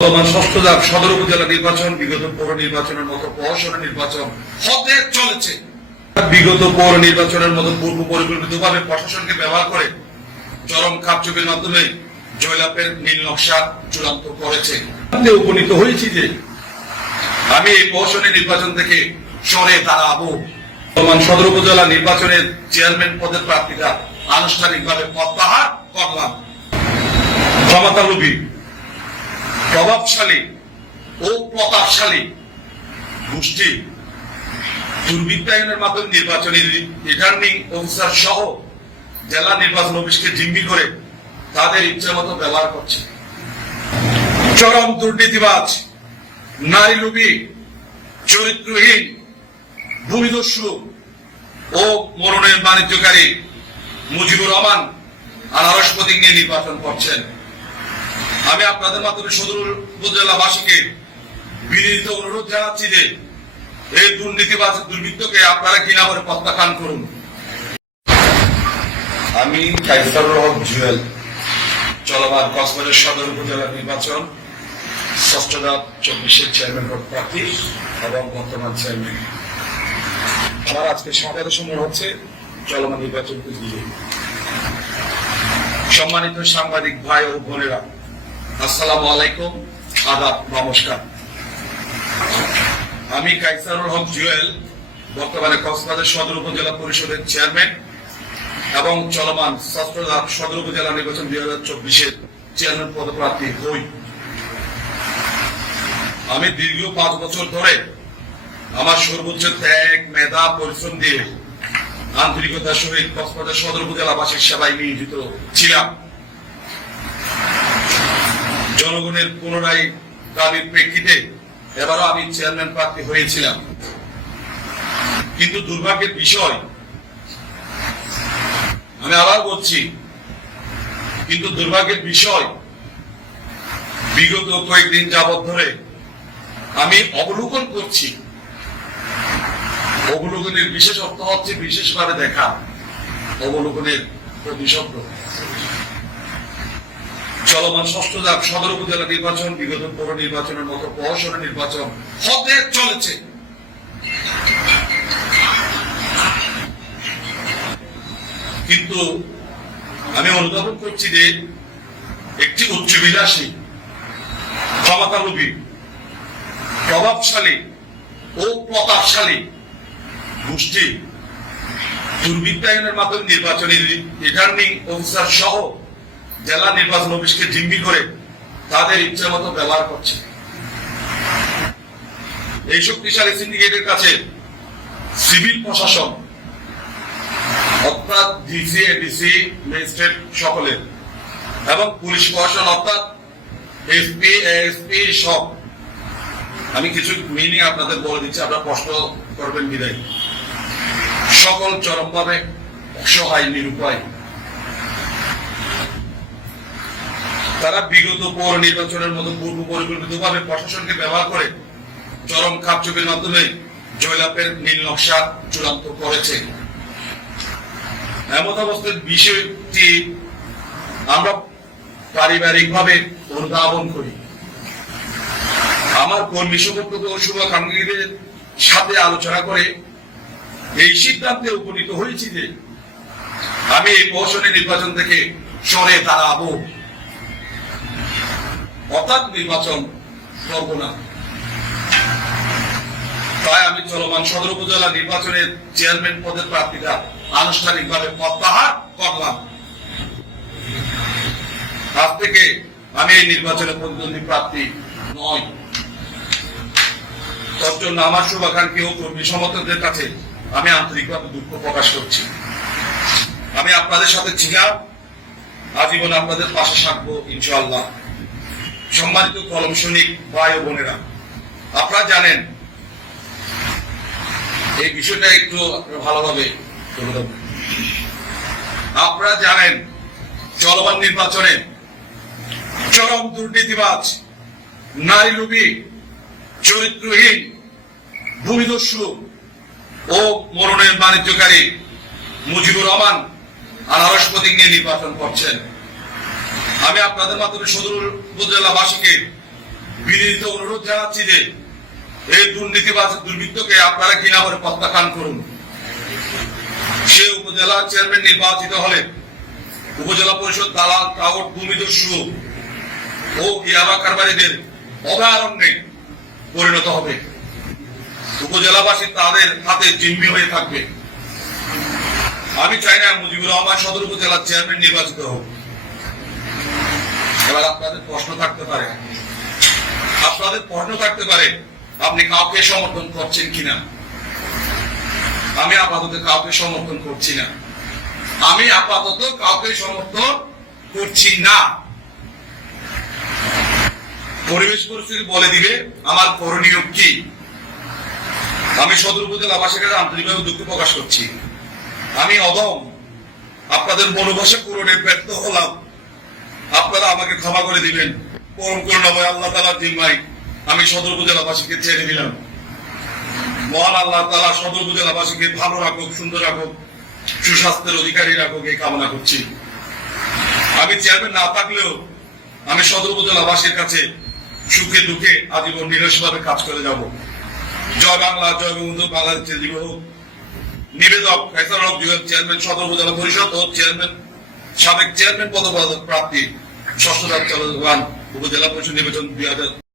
বর্তমান ষষ্ঠ সদর উপজেলা নির্বাচন, বিগত পৌর নির্বাচনের মতো প্রহসনের নির্বাচন হতে চলেছে। বিগত পৌর নির্বাচনের মতো পূর্ব পরিকল্পিতভাবে প্রশাসনকে ব্যবহার করে চরম কারচুপির মাধ্যমে জয়লাভের নীল নকশা চূড়ান্ত করেছে। উপনীত হয়েছি যে আমি এই প্রহসনের নির্বাচন থেকে সরে দাঁড়াবো। বর্তমান সদর উপজেলা নির্বাচনের চেয়ারম্যান পদের প্রার্থীরা আনুষ্ঠানিকভাবে প্রত্যাহার করলাম। ক্ষমতালোভী প্রভাবশালী ও প্রতাপশালী গোষ্ঠী দুর্বৃত্তায়নের মাধ্যমে নির্বাচনী রিটার্নিং অফিসার সহ জেলা নির্বাচন অফিসকে জিম্মি করে তাদের ইচ্ছা মতো ব্যবহার করছে। চরম দুর্নীতিবাজ, নারী লোভী চরিত্রহীন, ভূমিদস্যু ও মনোনয়ন বাণিজ্যকারী মুজিবুর রহমান আনারস প্রতীক নিয়ে নির্বাচন করছেন। আমি আপনাদের মাধ্যমে সদর উপজেলাবাসীকে বিনীত অনুরোধ জানাচ্ছি যে এই দুর্নীতিবাজ দুর্বৃত্তকে আপনারা কিনা করে প্রত্যাখ্যান করুন। আমি কাইসারুল হক জুয়েল, চলমান কক্সবাজার সদর উপজেলা নির্বাচন, ষষ্ঠ চব্বিশের চেয়ারম্যান পদ প্রার্থী এবং বর্তমান চেয়ারম্যান আমার আজকে সংবাদের সময় হচ্ছে চলমান নির্বাচনকে ঘিরে। সম্মানিত সাংবাদিক ভাই ও বোনেরা আসসালামু আলাইকুম, আদাব, নমস্কার। আমি কাইসারুল হক জুয়েল, বর্তমানে কক্সবাজার সদর উপজেলা পরিষদের চেয়ারম্যান এবং চলমান সদর উপজেলা নির্বাচন দুই হাজার চব্বিশের চেয়ারম্যান পদপ্রার্থী হই। আমি দীর্ঘ পাঁচ বছর ধরে আমার সর্বোচ্চ ত্যাগ, মেধা, পরিশ্রম দিয়ে আন্তরিকতার সহিত কক্সবাজার সদর উপজেলাবাসীর সেবায় নিয়োজিত ছিলাম। জনগণের পুনরায় দাবির প্রেক্ষিতে এবারও আমি চেয়ারম্যান প্রার্থী হয়েছিলাম। কিন্তু দুর্ভাগ্যের বিষয়, আমি আবার বলছি, কিন্তু দুর্ভাগ্যের বিষয়, বিগত কয়েকদিন যাবৎ ধরে আমি অবলোকন করছি। অবলোকনের বিশেষ অর্থ হচ্ছে বিশেষভাবে দেখা, অবলোকনের প্রতিশব্দ। চলমান ষষ্ঠ ধাপ সদর উপজেলা নির্বাচন, বিগত পৌর নির্বাচনের মতো প্রহসনের নির্বাচন হতে চলেছে। কিন্তু আমি অনুধাবন করছি যে একটি উচ্চ উচ্চবিলাসী, ক্ষমতালোভী, প্রভাবশালী ও প্রতাপশালী গোষ্ঠী দুর্বৃত্তায়নের মাধ্যমে নির্বাচনী রিটার্নিং অফিসার সহ জেলা নির্বাচন অফিসকে জিম্মি করে তাদের ইচ্ছা মতো ব্যবহার করছে। এই শক্তিশালী সিন্ডিকেটের কাছে সিভিল প্রশাসন, অর্থাৎ ডিসি, এডিসি, ম্যাজিস্ট্রেট সকলের এবং পুলিশ প্রশাসন, অর্থাৎ এসপি এসপি সব। আমি কিছু মিনিং আপনাদের বলে দিচ্ছি, আপনারা প্রশ্ন করবেন বিদায়। সকল চরমভাবে অসহায়, নিরুপায় তারা বিগত পৌর নির্বাচনের মতো পূর্ব পরিকল্পিতভাবে প্রশাসনকে ব্যবহার করে চরম কারচুপির মাধ্যমে জয়লাভের নীল নকশা চূড়ান্ত করেছে। এমন অবস্থায় বিষয়টি আমরা পারিবারিকভাবে অনুধাবন করি। আমার কর্মী সমর্থক ও শুভাকাঙ্ক্ষীদের সাথে আলোচনা করে এই সিদ্ধান্তে উপনীত হয়েছি যে আমি এই প্রহসনের নির্বাচন থেকে সরে দাঁড়াবো। অর্থাৎ নির্বাচন করব না। তাই আমি চলমান সদর উপজেলা নির্বাচনের চেয়ারম্যান পদের প্রার্থীরা আনুষ্ঠানিকভাবে প্রত্যাহার করলাম। আজ থেকে আমি এই নির্বাচনে প্রতিদ্বন্দ্বী প্রার্থী নয় তার জন্য আমার শুভাকাঙ্ক্ষী ও কর্মী সমর্থকদের কাছে আমি আন্তরিকভাবে দুঃখ প্রকাশ করছি। আমি আপনাদের সাথে ছিলাম, আজীবন আপনাদের পাশে থাকব ইনশাআল্লাহ। সম্মানিত কলম সৈনিক ভাই ও বোনেরা, আপনারা জানেন, এই বিষয়টা একটু ভালোভাবে আপনারা জানেন, চলমান নির্বাচনে চরম দুর্নীতিবাজ, নারী লোভী চরিত্রহীন, ভূমিদস্যু ও মনোনয়ন বাণিজ্যকারী মুজিবুর রহমান আনারস প্রতীক নিয়ে নির্বাচন করছেন। আমি আপনাদের মাধ্যমে সদর উপজেলাবাসীকে বিনীত অনুরোধ জানাচ্ছি যে এই দুর্নীতিবাজ দুর্বৃত্তকে আপনারা কিনা করে প্রত্যাখ্যান করুন? সে উপজেলা চেয়ারম্যান নির্বাচিত হলে উপজেলা পরিষদ দালাল টাওয়ার ভূমিদস্যু ও ইয়াবা কারবারিদের অভয়ারণ্যে পরিণত হবে। উপজেলাবাসী তাদের হাতে জিম্মি হয়ে থাকবে। আমি চাই না মুজিবুর রহমান সদর উপজেলার চেয়ারম্যান নির্বাচিত হোক। এবার আপনাদের প্রশ্ন থাকতে পারে। আপনাদের প্রশ্ন থাকতে পারে, আপনি কাউকে সমর্থন করছেন কিনা? আমি আপাতত কাউকে সমর্থন করছি না। আমি আপাতত কাউকে সমর্থন করছি না। পরিবেশ পরিস্থিতি বলে দিবে, আমার করণীয় কি? আমি সদর উপজেলাবাসীর কাছে আন্তরিকভাবে দুঃখ প্রকাশ করছি। আমি অদম, আপনাদের মনোভাষা পূরণে ব্যর্থ হলাম। আপনারা আমাকে ক্ষমা করে দিবেন। পরম করুণাময় আল্লাহ তালার জিম্মাই আমি সদর উপজেলাবাসীকে ছেড়ে দিলাম। মহান আল্লাহ তালা সদর উপজেলাবাসীকে ভালো রাখুক, সুন্দর রাখুক, সুস্বাস্থ্যের অধিকারী রাখুক, এই কামনা করছি। আমি চেয়ারম্যান না থাকলেও আমি সদর উপজেলাবাসীর কাছে সুখে দুঃখে আজীবন নিরসভাবে কাজ করে যাব। জয় বাংলা, জয় বন্ধু বাংলাদেশের জীবন নিবেদক ফেসার চেয়ারম্যান, সদর উপজেলা পরিষদ ও চেয়ারম্যান সাবেক চেয়ারম্যান প্রাপ্তি ষষ্ঠ রাজ্য উপজেলা পরিষদ নির্বাচন দুই হাজার